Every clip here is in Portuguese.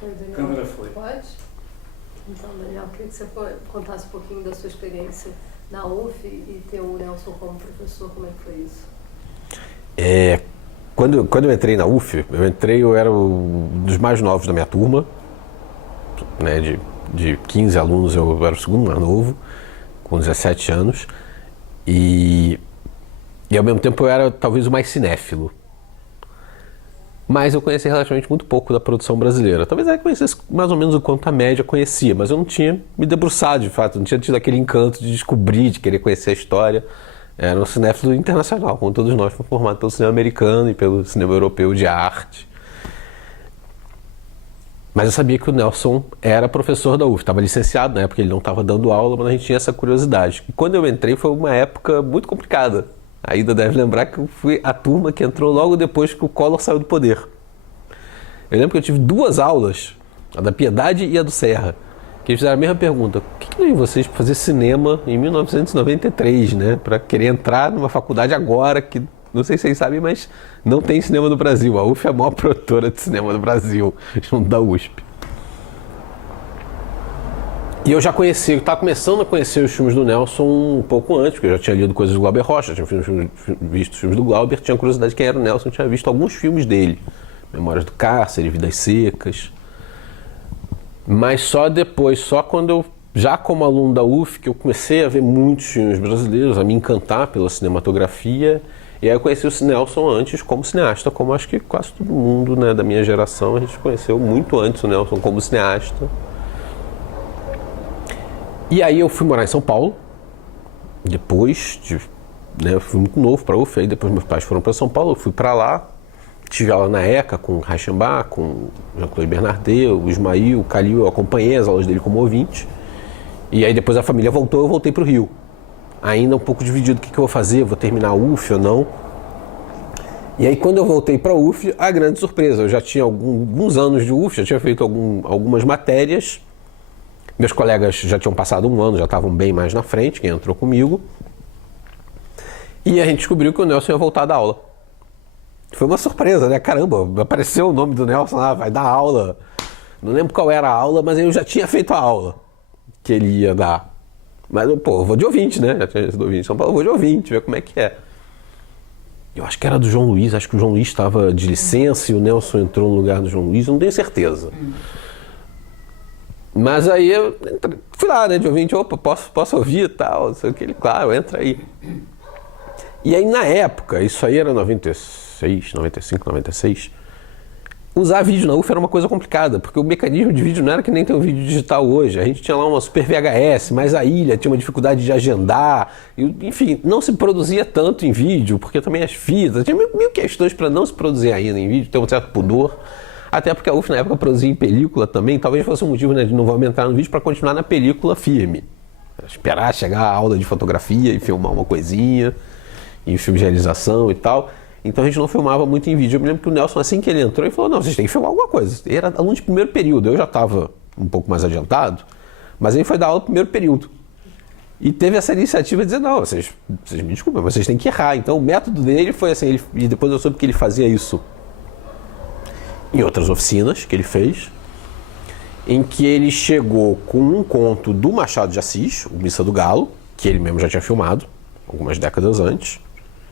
Foi o Daniel. Câmera foi. Pode? Então, Daniel, queria que você contasse um pouquinho da sua experiência na UF e ter o Nelson como professor. Como é que foi isso? Quando eu entrei na UF, eu era um dos mais novos da minha turma, né, de 15 alunos, eu era o segundo mais novo, com 17 anos, e ao mesmo tempo eu era talvez o mais cinéfilo. Mas eu conhecia relativamente muito pouco da produção brasileira. Talvez eu conhecesse mais ou menos o quanto a média conhecia, mas eu não tinha me debruçado de fato, não tinha tido aquele encanto de descobrir, de querer conhecer a história. Era um cinéfilo internacional, como todos nós, fomos formados pelo cinema americano e pelo cinema europeu de arte. Mas eu sabia que o Nelson era professor da UF, estava licenciado na época, ele não estava dando aula, mas a gente tinha essa curiosidade. E quando eu entrei foi uma época muito complicada. A Ida deve lembrar que eu fui a turma que entrou logo depois que o Collor saiu do poder. Eu lembro que eu tive 2 aulas, a da Piedade e a do Serra, que eles fizeram a mesma pergunta: o que levou vocês para fazer cinema em 1993, né? Para querer entrar numa faculdade agora, que não sei se vocês sabem, mas não tem cinema no Brasil. A UF é a maior produtora de cinema do Brasil, junto da USP. E eu já conheci, eu estava começando a conhecer os filmes do Nelson um pouco antes, porque eu já tinha lido coisas do Glauber Rocha, tinha visto os filmes do Glauber, tinha curiosidade de quem era o Nelson, tinha visto alguns filmes dele. Memórias do Cárcere, Vidas Secas. Mas só depois, só quando eu, já como aluno da UF, que eu comecei a ver muitos filmes brasileiros, a me encantar pela cinematografia. E aí eu conheci o Nelson antes como cineasta, como acho que quase todo mundo, né, da minha geração, a gente conheceu muito antes o Nelson como cineasta. E aí eu fui morar em São Paulo, depois né, eu fui muito novo para a UF, aí depois meus pais foram para São Paulo, eu fui para lá, tive aula na ECA com o Reichenbach, com o Jean-Claude Bernardet, o Ismail, o Calil, eu acompanhei as aulas dele como ouvinte. E aí depois a família voltou, eu voltei para o Rio. Ainda um pouco dividido, o que eu vou fazer, vou terminar a UF ou não. E aí quando eu voltei para a UF, a grande surpresa, eu já tinha alguns anos de UF, já tinha feito algumas matérias. Meus colegas já tinham passado um ano, já estavam bem mais na frente, quem entrou comigo. E a gente descobriu que o Nelson ia voltar a dar aula. Foi uma surpresa, né? Caramba, apareceu o nome do Nelson lá, vai dar aula. Não lembro qual era a aula, mas eu já tinha feito a aula que ele ia dar. Mas, pô, eu vou de ouvinte, né? Já tinha sido ouvinte em São Paulo, eu vou de ouvinte, ver como é que é. Eu acho que era do João Luiz, acho que o João Luiz estava de licença e o Nelson entrou no lugar do João Luiz, não tenho certeza. Mas aí eu fui lá, né, de ouvinte, opa, posso ouvir e tal, não sei o que, ele, claro, entra aí. E aí na época, isso aí era 96, 95, 96, usar vídeo na UF era uma coisa complicada, porque o mecanismo de vídeo não era que nem tem um vídeo digital hoje, a gente tinha lá uma super VHS, mas a ilha tinha uma dificuldade de agendar, e, enfim, não se produzia tanto em vídeo, porque também as fitas, tinha mil questões para não se produzir ainda em vídeo, tem um certo pudor. Até porque a UF na época produzia em película também, talvez fosse um motivo, né, de não vamos entrar no vídeo para continuar na película firme. Esperar chegar a aula de fotografia e filmar uma coisinha, e filme de realização e tal. Então a gente não filmava muito em vídeo. Eu me lembro que o Nelson, assim que ele entrou, ele falou: não, vocês têm que filmar alguma coisa. Ele era aluno de primeiro período, eu já estava um pouco mais adiantado, mas ele foi dar aula no primeiro período. E teve essa iniciativa de dizer: não, vocês me desculpem, mas vocês têm que errar. Então o método dele foi assim, e depois eu soube que ele fazia isso em outras oficinas que ele fez, em que ele chegou com um conto do Machado de Assis, o Missa do Galo, que ele mesmo já tinha filmado, algumas décadas antes.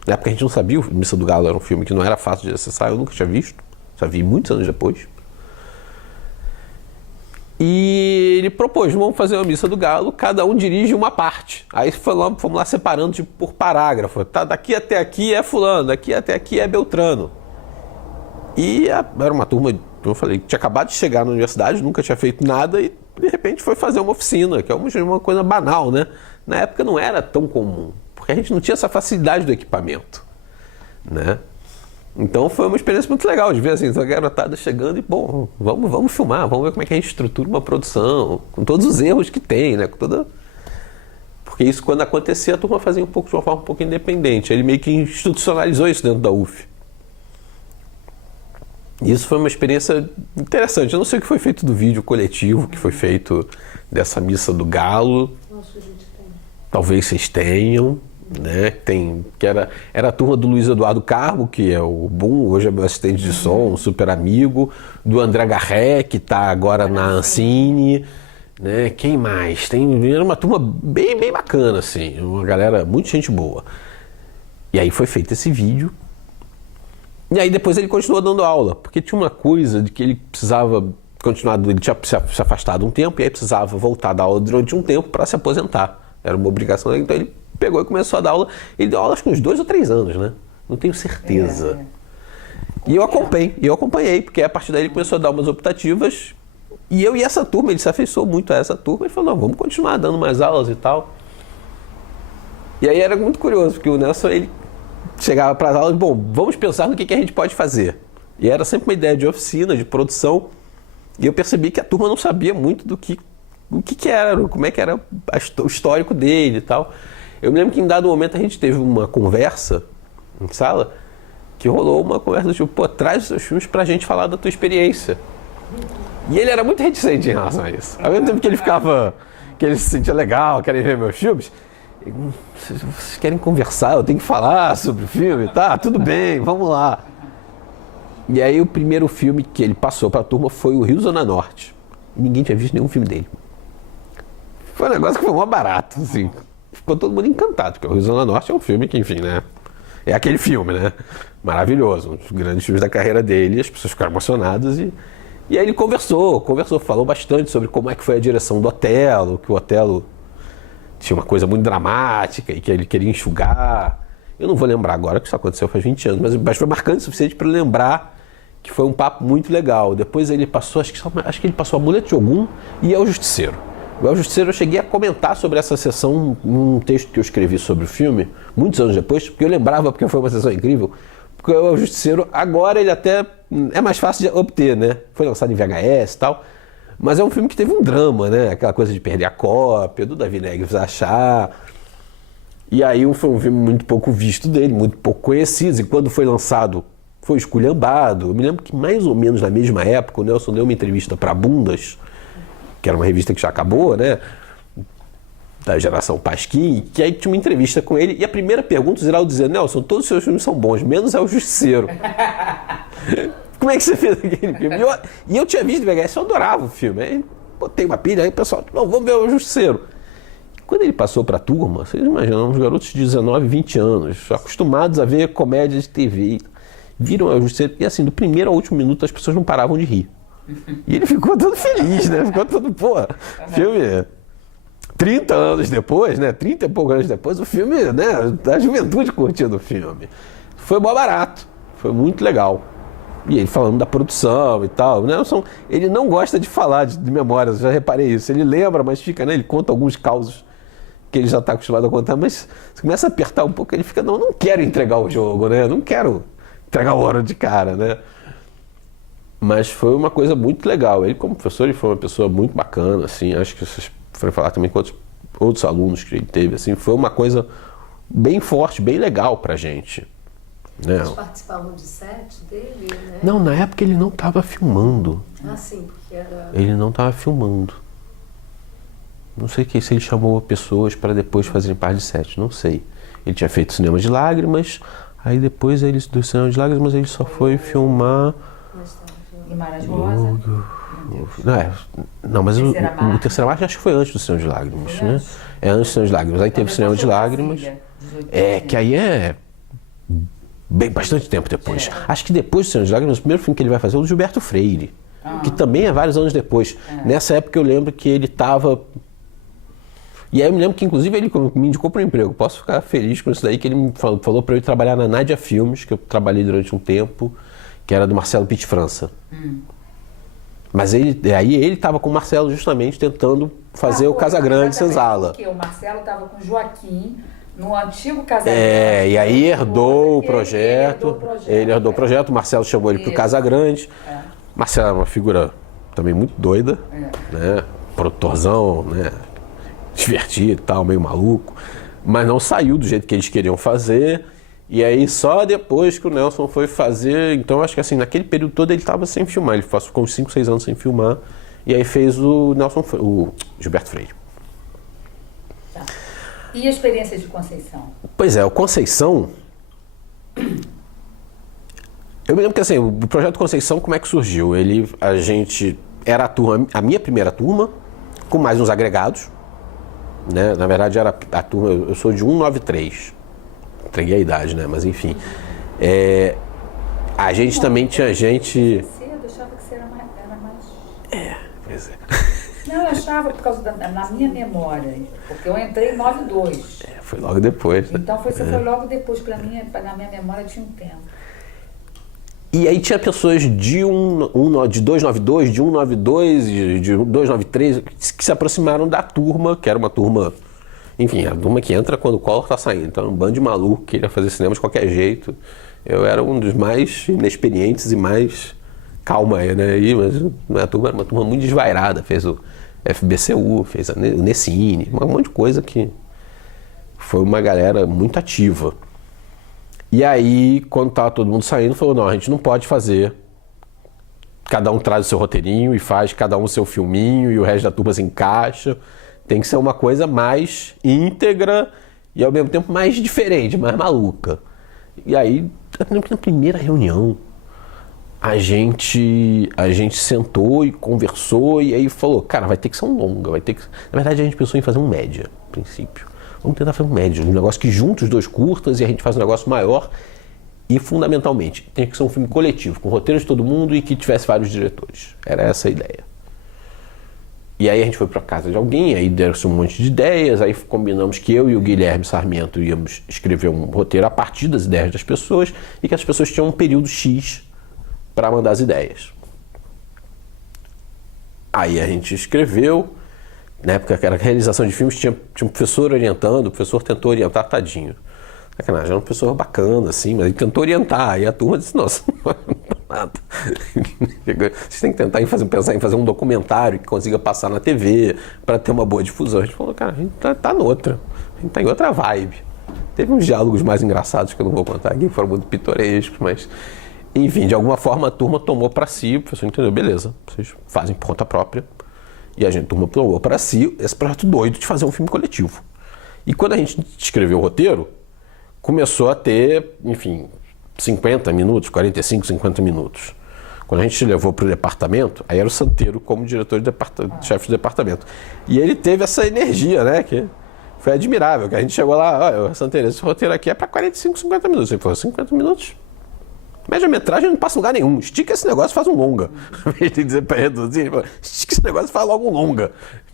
Na época a gente não sabia, o Missa do Galo era um filme que não era fácil de acessar, eu nunca tinha visto, só vi muitos anos depois. E ele propôs: vamos fazer uma Missa do Galo, cada um dirige uma parte. Aí fomos lá separando tipo, por parágrafo, tá, daqui até aqui é fulano, daqui até aqui é Beltrano. E era uma turma, como eu falei, que tinha acabado de chegar na universidade, nunca tinha feito nada e de repente foi fazer uma oficina, que é uma coisa banal, né? Na época não era tão comum, porque a gente não tinha essa facilidade do equipamento, né? Então foi uma experiência muito legal de ver assim, a garotada chegando e, bom, vamos filmar, vamos ver como é que a gente estrutura uma produção, com todos os erros que tem, né? Porque isso, quando acontecia, a turma fazia de uma forma um pouco independente. Ele meio que institucionalizou isso dentro da UF. E isso foi uma experiência interessante. Eu não sei o que foi feito do vídeo coletivo, que foi feito dessa Missa do Galo. Acho que a gente tem. Talvez vocês tenham. né? Que era a turma do Luiz Eduardo Carmo, que é o Boom, hoje é meu assistente de som, um super amigo, do André Garré, que está agora na Ancine, né? Quem mais? Era uma turma bem, bem bacana, assim, uma galera, muita gente boa. E aí foi feito esse vídeo. E aí depois ele continuou dando aula, porque tinha uma coisa de que ele precisava continuar, ele tinha se afastado um tempo e aí precisava voltar a dar aula durante um tempo para se aposentar. Era uma obrigação, então ele pegou e começou a dar aula. Ele deu aula acho que uns 2 ou 3 anos, né? Não tenho certeza. E eu acompanhei, porque a partir daí ele começou a dar umas optativas. E eu e essa turma, ele se afeiçoou muito a essa turma. Ele falou, não, vamos continuar dando mais aulas e tal. E aí era muito curioso, porque o Nelson, ele chegava para as aulas, bom, vamos pensar no que a gente pode fazer. E era sempre uma ideia de oficina, de produção. E eu percebi que a turma não sabia muito o que era, como é que era o histórico dele e tal. Eu me lembro que em dado momento a gente teve uma conversa em sala, que rolou uma conversa do tipo, pô, traz os seus filmes pra gente falar da tua experiência. E ele era muito reticente em relação a isso. Ao mesmo tempo que ele se sentia legal, querem ver meus filmes, vocês querem conversar, eu tenho que falar sobre o filme, tá? Tudo bem, vamos lá. E aí o primeiro filme que ele passou pra turma foi o Rio Zona Norte. E ninguém tinha visto nenhum filme dele. Foi um negócio que foi mó barato, assim. Ficou todo mundo encantado, porque o Rio Zona Norte é um filme que, enfim, né? É aquele filme, né? Maravilhoso, um dos grandes filmes da carreira dele, as pessoas ficaram emocionadas e aí ele conversou, falou bastante sobre como é que foi a direção do Otelo, que o Otelo tinha uma coisa muito dramática e que ele queria enxugar. Eu não vou lembrar agora, que isso aconteceu faz 20 anos, mas foi marcante o suficiente para lembrar que foi um papo muito legal. Depois ele passou, acho que ele passou Amuleto de Ogum e El Justiceiro. O El Justiceiro eu cheguei a comentar sobre essa sessão num texto que eu escrevi sobre o filme, muitos anos depois, porque eu lembrava, porque foi uma sessão incrível, porque o El Justiceiro, agora ele até é mais fácil de obter, né? Foi lançado em VHS e tal, mas é um filme que teve um drama, né? Aquela coisa de perder a cópia, do Davi Negres achar. E aí foi um filme muito pouco visto dele, muito pouco conhecido, e quando foi lançado foi esculhambado. Eu me lembro que mais ou menos na mesma época o Nelson deu uma entrevista para Bundas, que era uma revista que já acabou, né? Da geração Pasquim, que aí tinha uma entrevista com ele, e a primeira pergunta, o Ziraldo dizia, Nelson, todos os seus filmes são bons, menos é o Justiceiro. Como é que você fez aquele filme? E eu tinha visto o VHS, eu adorava o filme. Aí botei uma pilha, aí o pessoal, não, vamos ver o Justiceiro. Quando ele passou para a turma, vocês imaginam, uns garotos de 19, 20 anos, acostumados a ver comédia de TV, viram o Justiceiro, e assim, do primeiro ao último minuto as pessoas não paravam de rir. E ele ficou todo feliz, né? Ficou todo, pô, filme 30 anos depois, né? 30 e poucos anos depois, o filme, né? A juventude curtindo o filme. Foi mó barato, foi muito legal. E ele falando da produção e tal, né? Ele não gosta de falar de memórias, já reparei isso. Ele lembra, mas fica, né? Ele conta alguns causos que ele já está acostumado a contar, mas você começa a apertar um pouco, ele fica, não quero entregar o jogo, né? Não quero entregar o ouro de cara, né? Mas foi uma coisa muito legal. Ele, como professor, ele foi uma pessoa muito bacana, assim. Acho que vocês foram falar também com outros alunos que ele teve, assim. Foi uma coisa bem forte, bem legal pra gente. Né? Eles participavam de set dele, né? Não, na época ele não estava filmando. Ah, sim, porque era... Ele não estava filmando. Não sei se ele chamou pessoas para depois fazerem parte de set, não sei. Ele tinha feito Cinema de Lágrimas, aí depois do Cinema de Lágrimas ele só foi filmar... Guimarães Rosa. Não, mas o Terceira Marcha acho que foi antes do Cinema de Lágrimas, né? É antes do Cinema de Lágrimas. Aí teve o Cinema de Lágrimas. Que aí é bastante tempo depois. Acho que depois do Cinema de Lágrimas, o primeiro filme que ele vai fazer é o do Gilberto Freire, que também é vários anos depois. Nessa época eu lembro que ele estava... E aí eu me lembro que inclusive ele me indicou para um emprego. Posso ficar feliz com isso daí, que ele me falou para eu ir trabalhar na Nádia Filmes, que eu trabalhei durante um tempo, que era do Marcelo Pitt França. Mas aí ele estava com o Marcelo justamente tentando fazer o Casagrande Senzala. Porque o Marcelo estava com o Joaquim no antigo Casagrande. E aí herdou o projeto. Ele herdou o projeto, o Marcelo chamou ele para o Casagrande. Marcelo é uma figura também muito doida, né? Produtorzão, né? Divertido e tal, meio maluco. Mas não saiu do jeito que eles queriam fazer. E aí só depois que o Nelson foi fazer, então acho que assim, naquele período todo ele estava sem filmar, ele ficou uns 5, 6 anos sem filmar, e aí fez o Gilberto Freire. E a experiência de Conceição? Pois é, o Conceição... Eu me lembro que assim, o projeto Conceição, como é que surgiu? A gente era a minha primeira turma, com mais uns agregados, né? Na verdade era a turma, eu sou de 193, entreguei a idade, né? Mas enfim. A gente também tinha gente... Eu achava que você era mais... Pois é. Não, eu achava por causa na minha memória, porque eu entrei em 92. Foi logo depois, né? Então você foi logo depois, na minha memória tinha um tempo. E aí tinha pessoas de 292, de 192, de 293, que se aproximaram da turma, que era uma turma, enfim, a turma que entra quando o Collor tá saindo. Então, um bando de maluco que queria fazer cinema de qualquer jeito. Eu era um dos mais inexperientes e mais calma, né? Mas a turma era uma turma muito desvairada, fez o FBCU, fez o Nessine, um monte de coisa que foi uma galera muito ativa. E aí, quando tava todo mundo saindo, falou, não, a gente não pode fazer. Cada um traz o seu roteirinho e faz cada um o seu filminho e o resto da turma se encaixa. Tem que ser uma coisa mais íntegra e ao mesmo tempo mais diferente, mais maluca. E aí, eu lembro que na primeira reunião, a gente sentou e conversou e aí falou, cara, vai ter que ser um longa, vai ter que... Na verdade, a gente pensou em fazer um média, a princípio. Vamos tentar fazer um médio, um negócio que junta os dois curtas e a gente faz um negócio maior e, fundamentalmente, tem que ser um filme coletivo, com roteiro de todo mundo e que tivesse vários diretores. Era essa a ideia. E aí a gente foi para casa de alguém, aí deram-se um monte de ideias, aí combinamos que eu e o Guilherme Sarmento íamos escrever um roteiro a partir das ideias das pessoas e que as pessoas tinham um período X para mandar as ideias. Aí a gente escreveu. Na época que era realização de filmes, tinha um professor orientando, o professor tentou orientar, tadinho. Sacanagem, era um professor bacana, assim, mas ele tentou orientar. Aí a turma disse, nossa, não vai nada. Vocês têm que tentar pensar em fazer um documentário que consiga passar na TV para ter uma boa difusão. A gente falou, cara, a gente tá noutra, a gente tá em outra vibe. Teve uns diálogos mais engraçados que eu não vou contar aqui, foram muito pitorescos, mas... Enfim, de alguma forma a turma tomou para si, o professor entendeu, beleza, vocês fazem por conta própria. E a turma tomou para si esse projeto doido de fazer um filme coletivo. E quando a gente escreveu o roteiro, começou a ter, enfim, 50 minutos, 45, 50 minutos. Quando a gente levou para o departamento, aí era o Santeiro como diretor de chefe do departamento. E ele teve essa energia, né, que foi admirável, que a gente chegou lá, olha, Santeiro, esse roteiro aqui é para 45, 50 minutos. Ele falou, 50 minutos? Média-metragem não passa em lugar nenhum. Estica esse negócio e faz um longa. Em vez de dizer para reduzir, ele falou, estica esse negócio e faz logo um longa.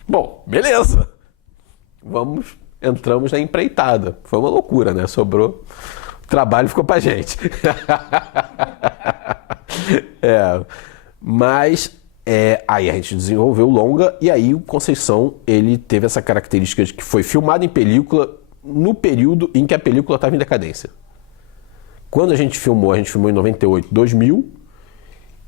Bom, beleza. Entramos na empreitada. Foi uma loucura, né? Sobrou. O trabalho ficou pra gente. Aí a gente desenvolveu o longa e aí o Conceição, ele teve essa característica de que foi filmado em película no período em que a película estava em decadência. Quando a gente filmou em 98, 2000.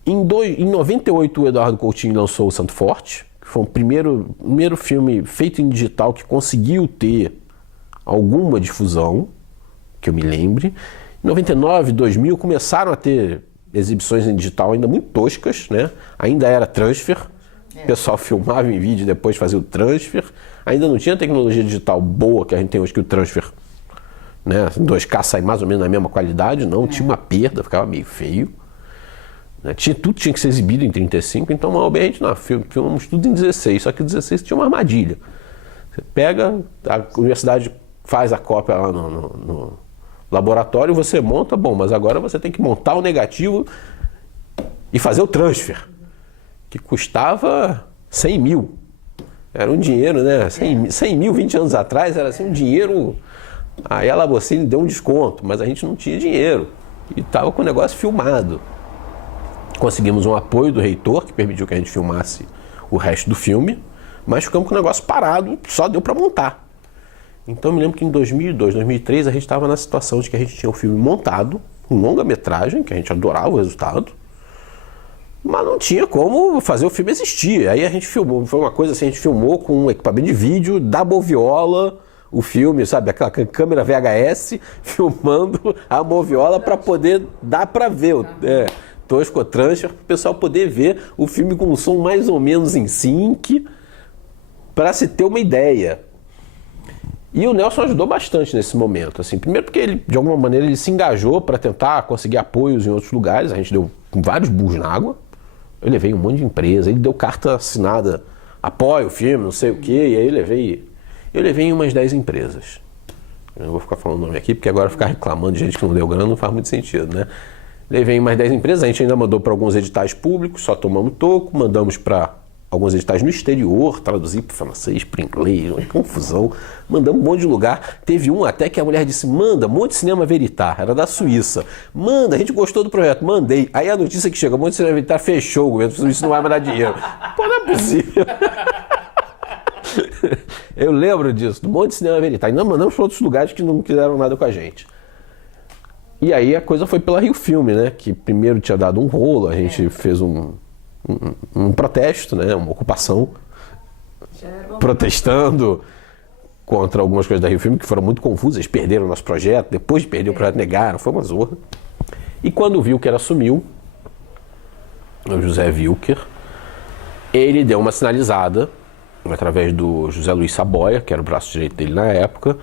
Em 98, o Eduardo Coutinho lançou o Santo Forte, que foi o primeiro filme feito em digital que conseguiu ter alguma difusão, que eu me lembre. Em 99, 2000, começaram a ter exibições em digital ainda muito toscas, né? Ainda era transfer. O pessoal filmava em vídeo e depois fazia o transfer. Ainda não tinha tecnologia digital boa que a gente tem hoje, que o transfer... Né? 2K sai mais ou menos na mesma qualidade, não, tinha uma perda, ficava meio feio. Né? Tudo tinha que ser exibido em 35, então mal bem a gente filmamos tudo em 16, só que 16 tinha uma armadilha. Você pega, a universidade faz a cópia lá no laboratório, você monta, bom, mas agora você tem que montar o negativo e fazer o transfer, que custava 100 mil. Era um dinheiro, né? 100 mil 20 anos atrás era assim um dinheiro... Aí a Labocine deu um desconto, mas a gente não tinha dinheiro e estava com o negócio filmado. Conseguimos um apoio do reitor, que permitiu que a gente filmasse o resto do filme, mas ficamos com o negócio parado, só deu para montar. Então eu me lembro que em 2002, 2003, a gente estava na situação de que a gente tinha o filme montado, um longa-metragem, que a gente adorava o resultado, mas não tinha como fazer o filme existir. Aí a gente filmou, foi uma coisa assim, a gente filmou com um equipamento de vídeo da Moviola, o filme, sabe, aquela câmera VHS filmando a moviola para poder dar para ver, tosco transfer, para o pessoal poder ver o filme com um som mais ou menos em sync, para se ter uma ideia. E o Nelson ajudou bastante nesse momento, assim, primeiro porque ele, de alguma maneira, ele se engajou para tentar conseguir apoios em outros lugares, a gente deu vários burros na água, eu levei um monte de empresa, ele deu carta assinada, apoia o filme, não sei o quê, e aí eu levei em umas 10 empresas. Eu não vou ficar falando o nome aqui, porque agora ficar reclamando de gente que não deu grana não faz muito sentido, né? Levei em mais 10 empresas, a gente ainda mandou para alguns editais públicos, só tomamos toco, mandamos para alguns editais no exterior, traduzir para francês, para inglês, uma confusão. Mandamos um monte de lugar. Teve um até que a mulher disse, manda, Monte Cinema Veritar, era da Suíça. Manda, a gente gostou do projeto, mandei. Aí a notícia que chega, Monte Cinema Veritar fechou, o governo suíço não vai me dar dinheiro. Pô, não é possível. Eu lembro disso, do Monte Cinema Veritar. Ainda mandamos para outros lugares que não quiseram nada com a gente. E aí a coisa foi pela Rio Filme, né? Que primeiro tinha dado um rolo, a gente fez um protesto, né? Uma ocupação, protestando contra algumas coisas da Rio Filme que foram muito confusas. Eles perderam o nosso projeto, depois de perder o projeto negaram, foi uma zorra. E quando o Wilker assumiu, o José Wilker, ele deu uma sinalizada através do José Luiz Saboia, que era o braço direito dele na época,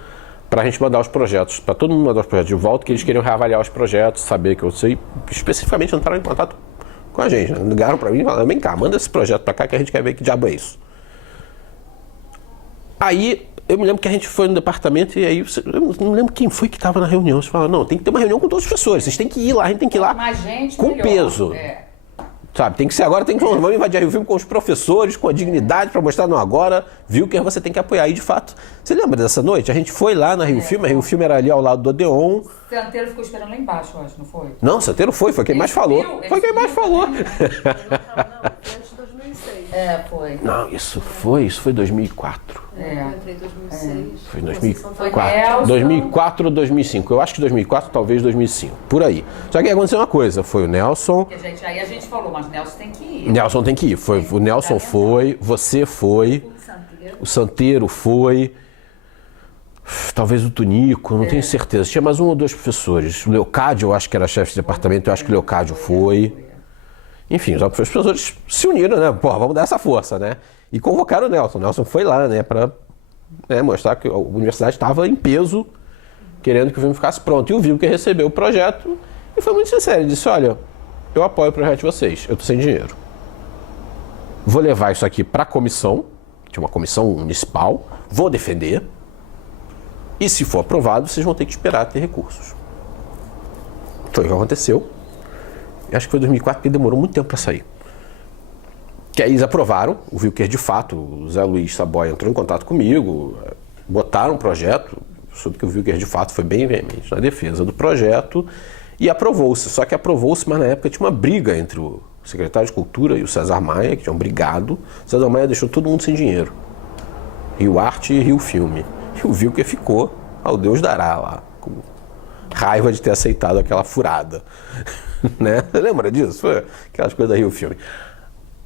para a gente mandar os projetos, para todo mundo mandar os projetos de volta, que eles queriam reavaliar os projetos, saber que eu sei, especificamente entraram em contato com a gente, né? Ligaram para mim e falaram, vem cá, manda esse projeto para cá que a gente quer ver que diabo é isso. Aí, eu me lembro que a gente foi no departamento e aí, eu não lembro quem foi que estava na reunião, você fala, não, tem que ter uma reunião com todos os professores, vocês têm que ir lá, a gente tem que ir lá mais gente, com melhor. peso. Sabe, tem que ser agora, vamos invadir a Rio Filme com os professores, com a dignidade para mostrar, não, agora viu que você tem que apoiar. E de fato, você lembra dessa noite? A gente foi lá na Rio Filme, a Rio Filme era ali ao lado do Odeon. O Santeiro ficou esperando lá embaixo, eu acho, não foi? Não, o Santeiro foi quem mais falou. Foi quem mais falou. Não, antes de 2006. Foi. Não, isso foi 2004. Eu entrei em 2006. Foi em Vocês são 2004. Nelson. 2004 ou 2005. Eu acho que 2004, talvez 2005. Por aí. Só que aconteceu uma coisa, foi o Nelson. Aí a gente falou, mas Nelson tem que ir. Nelson tem que ir. O Nelson foi, você foi, o Santeiro foi, talvez o Tunico, não tenho certeza. Tinha mais um ou dois professores. O Leocádio, eu acho que era chefe de departamento, eu acho que o Leocádio foi. Enfim, os professores se uniram, né? Pô, vamos dar essa força, né? E convocaram o Nelson. O Nelson foi lá, né? Para mostrar que a universidade estava em peso, querendo que o filme ficasse pronto. E o Wilker recebeu o projeto e foi muito sincero. Ele disse, olha, eu apoio o projeto de vocês, eu tô sem dinheiro. Vou levar isso aqui para a comissão, tinha uma comissão municipal, vou defender. E se for aprovado, vocês vão ter que esperar ter recursos. Foi o que aconteceu. Eu acho que foi 2004, porque demorou muito tempo para sair. Que aí eles aprovaram, o Wilker de fato, o Zé Luiz Saboia entrou em contato comigo, botaram um projeto, soube que o Wilker de fato foi bem veemente na defesa do projeto e aprovou-se. Só que aprovou-se, mas na época tinha uma briga entre o secretário de Cultura e o César Maia, que tinham brigado. O César Maia deixou todo mundo sem dinheiro. Rio Arte e Rio Filme. E o Wilker ficou ao Deus dará lá, com raiva de ter aceitado aquela furada. Né? Você lembra disso? Foi aquelas coisas da Rio Filme.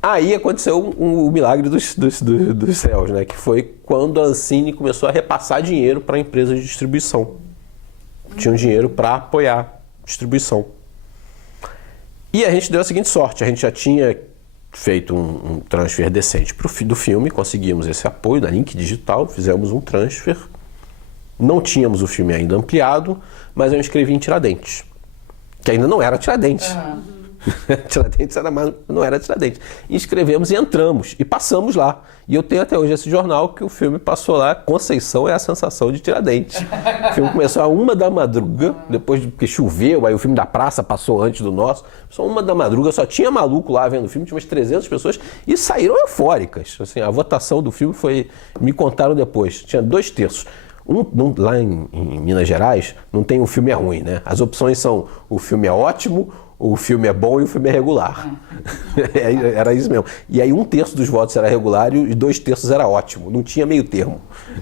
Aí aconteceu o milagre dos céus, né? Que foi quando a Ancine começou a repassar dinheiro para a empresa de distribuição. Tinha um dinheiro para apoiar a distribuição. E a gente deu a seguinte sorte, a gente já tinha feito um transfer decente do filme, conseguimos esse apoio da Link Digital, fizemos um transfer, não tínhamos o filme ainda ampliado, mas eu escrevi em Tiradentes, que ainda não era Tiradentes. Tiradentes não era Tiradentes. E escrevemos e entramos, e passamos lá. E eu tenho até hoje esse jornal que o filme passou lá, Conceição é a sensação de Tiradentes. O filme começou a 1 da madruga, depois que choveu, aí o filme da praça passou antes do nosso. Só 1 da madruga, só tinha maluco lá vendo o filme, tinha umas 300 pessoas e saíram eufóricas. Assim, a votação do filme foi, me contaram depois, tinha 2/3. Lá em Minas Gerais, não tem o filme é ruim, né? As opções são o filme é ótimo, o filme é bom e o filme é regular. Era isso mesmo. E aí 1/3 dos votos era regular e 2/3 era ótimo. Não tinha meio termo.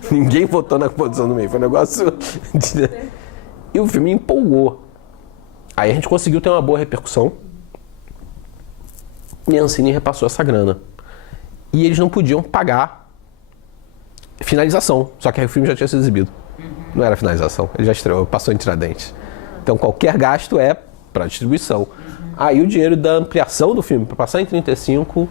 Ninguém votou na posição do meio. Foi um negócio... E o filme empolgou. Aí a gente conseguiu ter uma boa repercussão. E a Ancine repassou essa grana. E eles não podiam pagar finalização. Só que aí o filme já tinha sido exibido. Não era finalização. Ele já estreou, passou em Tiradentes. Então qualquer gasto é para distribuição. Aí o dinheiro da ampliação do filme, para passar em 35,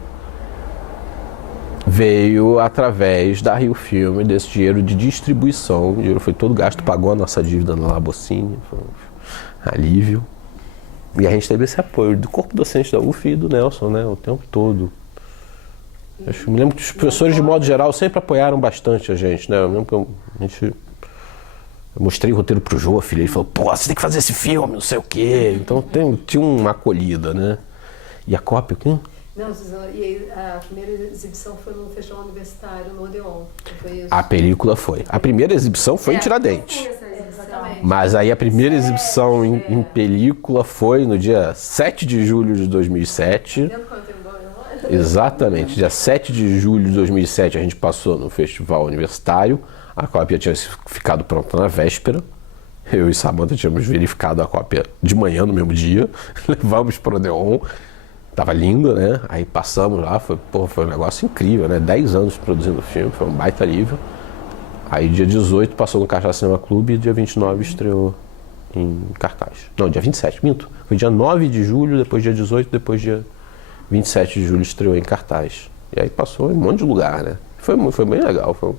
veio através da Rio Filme, desse dinheiro de distribuição. O dinheiro foi todo gasto, pagou a nossa dívida na Labocine, foi um alívio. E a gente teve esse apoio do corpo docente da UF e do Nelson, né, o tempo todo. Eu me lembro que os professores, de modo geral, sempre apoiaram bastante a gente, né? Eu lembro que eu mostrei o roteiro pro Jô, filho, ele falou, pô, você tem que fazer esse filme, não sei o quê. Então tinha uma acolhida, né? E a cópia, quem? Não, Suzana, e aí a primeira exibição foi no Festival Universitário, no Odeon, não foi isso? A película foi. A primeira exibição foi em Tiradentes. Exatamente. Mas aí a primeira exibição em película foi no dia 7 de julho de 2007. Lembra quando eu tenho boa memória? Exatamente, dia 7 de julho de 2007 a gente passou no Festival Universitário. A cópia tinha ficado pronta na véspera. Eu e Samantha tínhamos verificado a cópia de manhã, no mesmo dia. Levamos para o Odeon. Tava lindo, né? Aí passamos lá, foi um negócio incrível, né? 10 anos produzindo o filme, foi um baita alívio. Aí dia 18 passou no Cachaça Cinema Clube e dia 29 estreou em cartaz. Não, dia 27, minto. Foi dia 9 de julho, depois dia 18, depois dia 27 de julho estreou em cartaz. E aí passou em um monte de lugar, né? Foi bem legal. Foi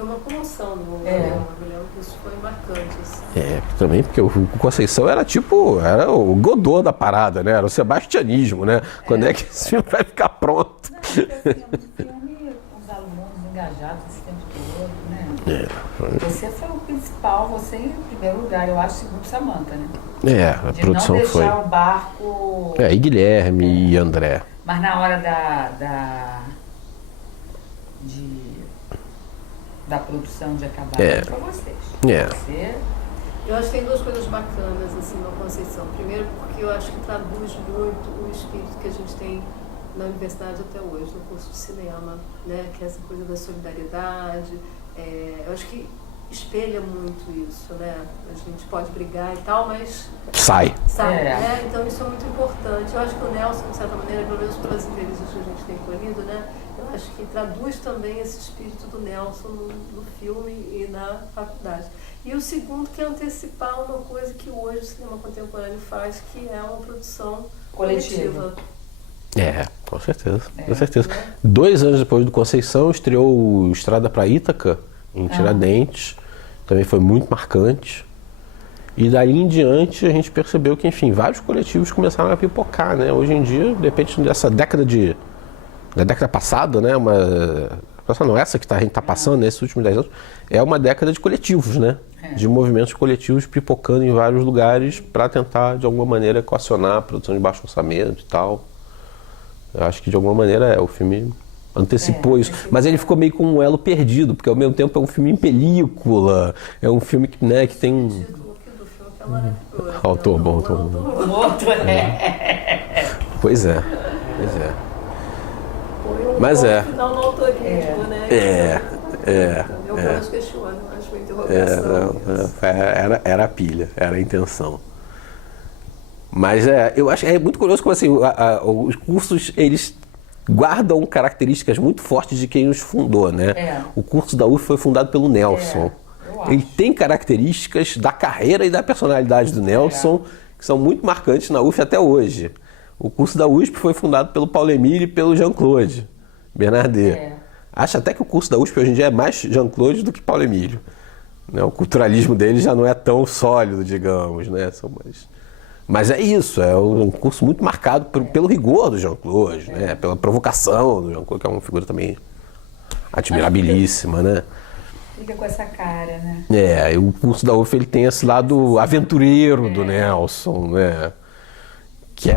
uma comoção no Odeon, eu lembro que isso foi marcante. Assim. Também porque o Conceição era o Godot da parada, né? Era o sebastianismo, né? Quando é que esse filme vai ficar pronto? Não, porque, assim, é um filme com os alunos engajados esse tempo todo, né? Você foi o principal, você em primeiro lugar, eu acho, segundo Samantha, né? A produção não foi. deixar o barco... E Guilherme e André. Mas na hora da produção de acabar, foi vocês. Você... Eu acho que tem duas coisas bacanas assim na Conceição. Primeiro, porque eu acho que traduz muito o espírito que a gente tem na universidade até hoje, no curso de cinema, né? Que é essa coisa da solidariedade. Eu acho que espelha muito isso, né? A gente pode brigar e tal, mas sai, né? Então isso é muito importante. Eu acho que o Nelson, de certa maneira, pelo menos pelas entrevistas que a gente tem colhido, né? Eu acho que traduz também esse espírito do Nelson no filme e na faculdade. E o segundo, que é antecipar uma coisa que hoje o cinema contemporâneo faz, que é uma produção coletiva. Com certeza, com certeza. 2 anos depois do Conceição, estreou o Estrada para Ítaca, em Tiradentes. Também foi muito marcante. E daí em diante a gente percebeu que, enfim, vários coletivos começaram a pipocar, né? Hoje em dia, de repente, dessa década da década passada, né? Essa que a gente está passando nesses últimos 10 anos, é uma década de coletivos, né? De movimentos coletivos pipocando em vários lugares para tentar, de alguma maneira, equacionar a produção de baixo orçamento e tal. Eu acho que, de alguma maneira, o filme antecipou isso. Mas ele ficou meio com um elo perdido, porque, ao mesmo tempo, é um filme em película. É um filme que, né, que tem... O título do filme é maravilhoso. Autor bom. Pois é. Mas final no autorismo, né? Eu pelo menos questiono, acho uma interrogação. Era a pilha, era a intenção. Mas eu acho muito curioso como assim, os cursos, eles guardam características muito fortes de quem os fundou, né? O curso da UF foi fundado pelo Nelson. Ele tem características da carreira e da personalidade do Nelson que são muito marcantes na UF até hoje. O curso da USP foi fundado pelo Paulo Emílio e pelo Jean-Claude Bernardet. Acho até que o curso da USP hoje em dia é mais Jean-Claude do que Paulo Emílio. Né? O culturalismo dele já não é tão sólido, digamos, né? Mas é isso, é um curso muito marcado pelo rigor do Jean-Claude, né? Pela provocação do Jean-Claude, que é uma figura também admirabilíssima, né? Fica com essa cara, né? E o curso da UF ele tem esse lado aventureiro do Nelson, né? Que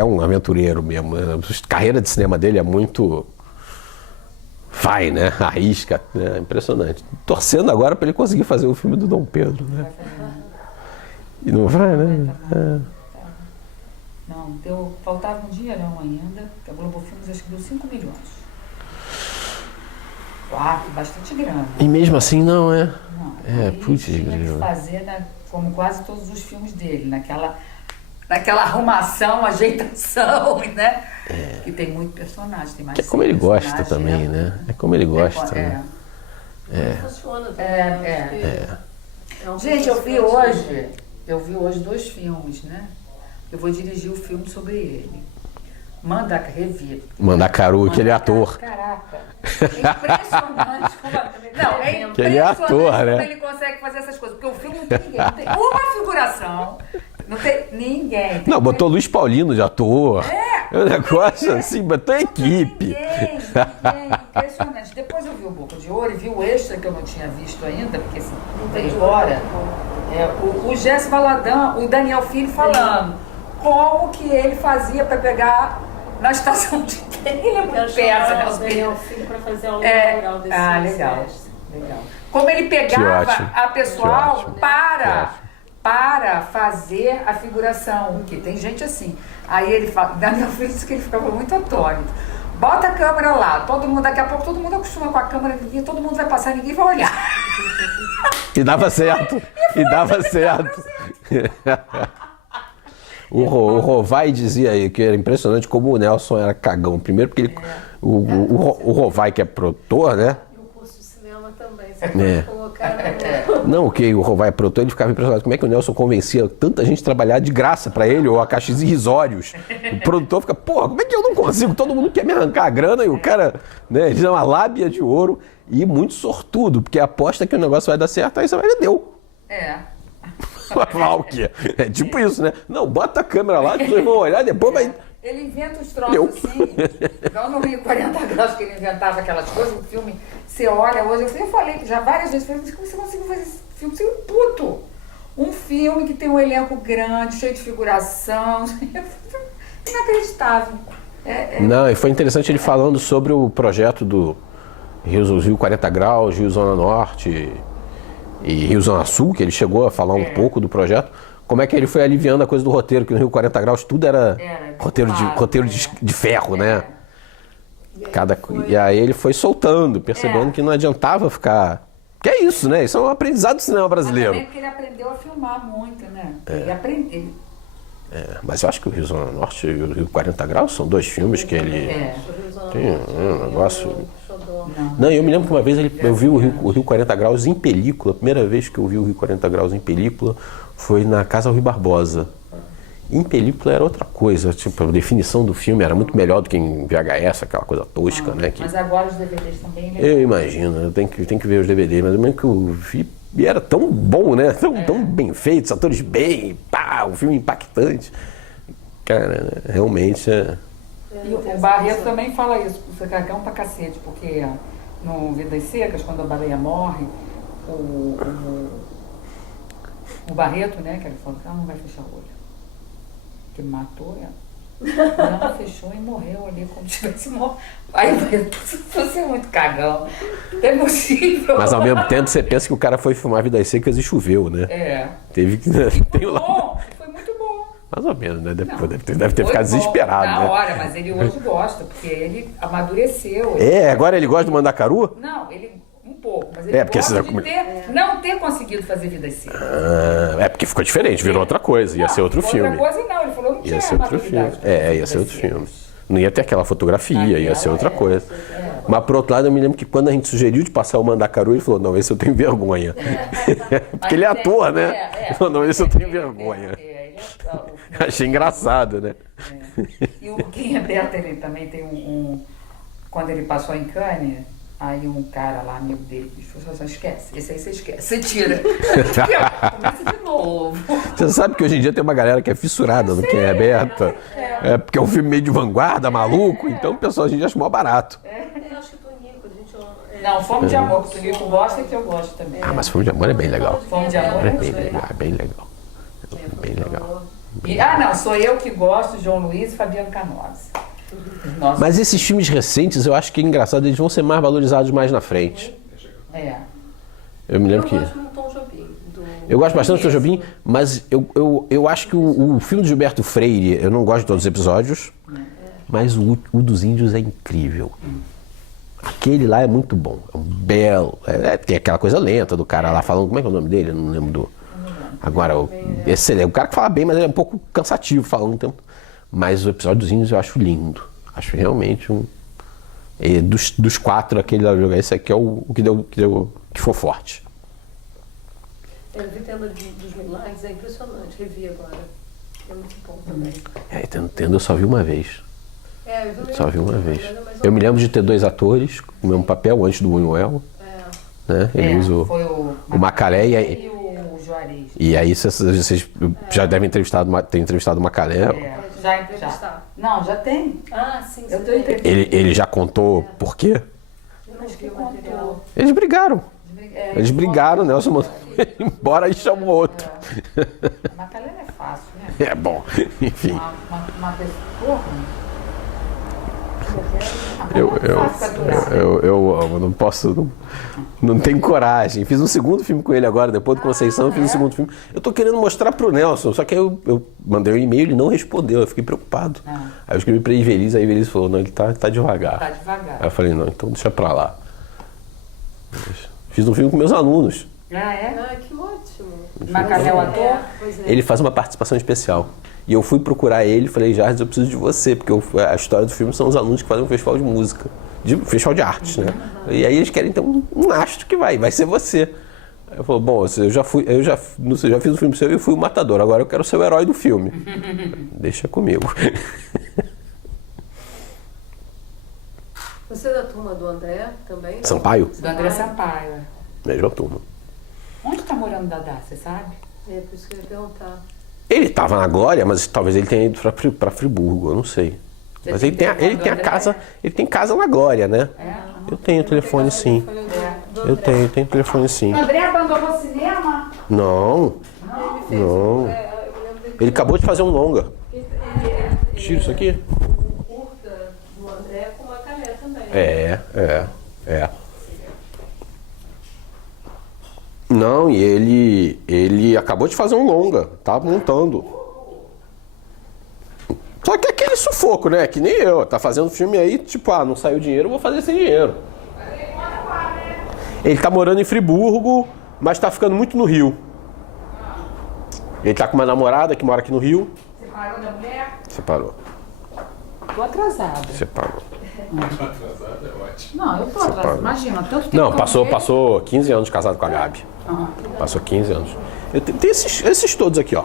é um aventureiro mesmo. A carreira de cinema dele é muito... Vai, né? Arrisca. É impressionante. Torcendo agora para ele conseguir fazer o filme do Dom Pedro, né? E não vai, né? Não, faltava um dia não ainda. A Globo Filmes acho que deu 5 milhões. 4, bastante grana. E mesmo assim não é? Não. Putz, tinha que fazer, como quase todos os filmes dele, naquela arrumação, ajeitação, né? Que tem muito personagem, tem mais. Que é como ele gosta também, né? É como ele gosta, né? Funciona também. Gente, eu vi hoje 2 filmes, né? Eu vou dirigir o filme sobre ele. Mandacaru, Mandacaru, aquele ator. Caraca. impressionante como Que ele é ator, né? como ele consegue fazer essas coisas. Porque o filme não tem ninguém, não tem uma figuração, não tem ninguém. Não, botou Luiz Paulino de ator. É um negócio assim, botou equipe. Ninguém, impressionante. Depois eu vi o Boca de Ouro e vi o extra que eu não tinha visto ainda, porque assim, não tem embora. O Jesse Valadão, o Daniel Filho falando como que ele fazia para pegar na estação de trem. Ele é muito peça, né? O Daniel Filho para fazer aula inaugural desse legal. Como ele pegava a pessoal para fazer a figuração, que tem gente assim. Aí ele fala, Daniel Filho disse que ele ficava muito atônito. Bota a câmera lá, daqui a pouco todo mundo acostuma com a câmera, todo mundo vai passar, ninguém vai olhar. E dava certo. O Rovai dizia aí que era impressionante como o Nelson era cagão. Primeiro porque o Rovai, que é produtor, né? E o curso de cinema também, você pode colocar Não, o Rovai é produtor, ele ficava impressionado. Como é que o Nelson convencia tanta gente a trabalhar de graça pra ele, ou a caixas irrisórios? O produtor fica, porra, como é que eu não consigo? Todo mundo quer me arrancar a grana e o cara, né? Ele dá uma lábia de ouro e muito sortudo, porque aposta que o negócio vai dar certo, aí você vai ver, deu. Vai falar o quê? É tipo isso, né? Não, bota a câmera lá, as pessoas vão olhar, depois vai... Ele inventa os troços assim, igual no Rio 40 Graus, que ele inventava aquelas coisas, o filme, você olha hoje, eu falei já várias vezes, como você conseguiu fazer esse filme? Você é um puto! Um filme que tem um elenco grande, cheio de figuração, inacreditável. Não, e foi interessante ele falando sobre o projeto do Rio 40 Graus, Rio Zona Norte e Rio Zona Sul, que ele chegou a falar um pouco do projeto. Como é que ele foi aliviando a coisa do roteiro, que no Rio 40 Graus tudo era roteiro de ferro, né? E aí ele foi soltando, percebendo que não adiantava ficar... Que é isso, né? Isso é um aprendizado do cinema brasileiro. Mas também porque ele aprendeu a filmar muito, né? Ele aprendeu. Mas eu acho que o Rio Zona Norte e o Rio 40 Graus são dois filmes que ele... Tem um negócio... Não, eu me lembro que uma vez eu vi o Rio 40 Graus em película. A primeira vez que eu vi o Rio 40 Graus em película foi na Casa Rui Barbosa. Em película era outra coisa, tipo, a definição do filme era muito melhor do que em VHS, aquela coisa tosca, né? Mas agora os DVDs também legais. Eu imagino, eu tenho que ver os DVDs, mas eu lembro que eu vi e era tão bom, né? Tão bem feito, os atores bem, pá, um filme impactante. Cara, realmente E o Barreto também fala isso, você é cagão pra cacete, porque no Vidas Secas, quando a baleia morre, o Barreto, né, que ele falou que ela não vai fechar o olho. Que matou ela. Ela fechou e morreu ali como se tivesse morrido. Aí eu falei, você é muito cagão. Não é possível. Mas ao mesmo tempo você pensa que o cara foi filmar Vidas Secas e choveu, né? Teve que. Foi muito bom. Mais ou menos, né? Deve ter ficado desesperado. Na né? hora, mas ele hoje gosta, porque ele amadureceu. Agora ele gosta de Mandacaru? Não, ele um pouco, mas ele porque gosta de não ter conseguido fazer Vidas Secas. Porque ficou diferente, virou outra coisa, ia ser outro filme. Outra coisa não, ele falou não tinha ia ser outro filme. Ia ser outro filme. Não ia ter aquela fotografia, ia ser outra coisa. Mas por outro lado, eu me lembro que quando a gente sugeriu de passar o Mandacaru, ele falou, não, esse eu tenho vergonha. Porque ele é ator, né? Ele falou, não, esse eu tenho vergonha. Achei engraçado, né? E o Quem é Beta, ele também tem quando ele passou em Cannes, aí um cara lá, amigo dele, falou assim, esquece, esse aí você esquece, você tira. Começa de novo. Você sabe que hoje em dia tem uma galera que é fissurada no Quem é Beta. Porque é um filme meio de vanguarda, maluco, então o pessoal hoje em dia acha mó barato. Eu acho que o Tonico, a gente... Não, Fome de Amor, que o Tonico gosta e que eu gosto também. Mas Fome de Amor é bem legal. Fome de Amor é bem legal. Bem legal. Não, sou eu que gosto, João Luiz e Fabiano Canosa. Mas esses filmes recentes, eu acho que é engraçado, eles vão ser mais valorizados mais na frente. Eu me lembro que... Eu gosto do Tom Jobim. Eu gosto bastante do Tom Jobim, mas eu acho que o filme do Gilberto Freire, eu não gosto de todos os episódios, mas o dos Índios é incrível. Aquele lá é muito bom, é um belo... tem aquela coisa lenta do cara lá falando, como é que é o nome dele? Eu não lembro do... Agora, excelente. O cara que fala bem, mas ele é um pouco cansativo falando o tempo. Mas o episódio dos Índios eu acho lindo. Acho realmente um... dos quatro, aquele lá jogar, esse aqui é o que foi forte. A Tenda dos Milagres é impressionante, revi agora. É muito bom também. Tenda eu só vi uma vez. Só vi uma vez. Eu me lembro de ter 2 atores com o mesmo papel antes do Buñuel. Né? Ele usa o Macalé e o Juarez. E aí vocês já devem ter entrevistado o Macalé. Já. Não, já tem. Ah, sim. Eu tô entrevistando. Ele já contou por quê? Eu não vi o material. Eles brigaram. Eles brigaram, né? Nelson mandou ele embora e chamou outro. A Macalé é fácil, né? É bom, enfim. Uma pessoa. Eu amo, não posso, não tenho coragem. Fiz um segundo filme com ele agora, depois do Conceição, eu fiz um segundo filme. Eu tô querendo mostrar pro Nelson, só que eu mandei um e-mail, ele não respondeu, eu fiquei preocupado. Aí eu escrevi pra Ivelisse, a Ivelisse falou, não, ele tá devagar. Tá devagar. Aí eu falei, não, então deixa pra lá. Fiz um filme com meus alunos. Ah, é? Ah, que ótimo. Macalé é o ator? Pois é. Ele faz uma participação especial. E eu fui procurar ele e falei, Jardim, eu preciso de você, porque a história do filme são os alunos que fazem um festival de música, festival de artes, né? E aí eles querem ter um astro que vai ser você. Aí eu falei, bom, eu já fiz o filme seu e fui o matador, agora eu quero ser o herói do filme. Deixa comigo. Você é da turma do André também? Sampaio? Do André Sampaio. Mesma turma. Onde tá morando o Dadá, você sabe? É, por isso que eu ia perguntar. Ele estava na Glória, mas talvez ele tenha ido para Friburgo, eu não sei. Mas ele tem a casa, ele tem casa na Glória, né? Eu tenho telefone sim. Eu tenho telefone sim. O André abandonou o cinema? Não. Não. Ele acabou de fazer um longa. Tira isso aqui? O curta do André com o Macalé também. É. Não, e ele acabou de fazer um longa, tá montando. Só que é aquele sufoco, né? Que nem eu, tá fazendo filme aí, tipo, não saiu dinheiro, eu vou fazer sem dinheiro. Ele tá morando em Friburgo, mas tá ficando muito no Rio. Ele tá com uma namorada que mora aqui no Rio. Separou da mulher? Separou. Tô atrasada. Separou. Atrasado é ótimo. Não, eu tô atrasada. Imagina, tanto tempo. Não, que eu vejo. passou 15 anos casado com a Gabi. Passou 15 anos. Tem esses todos aqui, ó.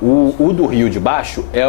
O do Rio de baixo é o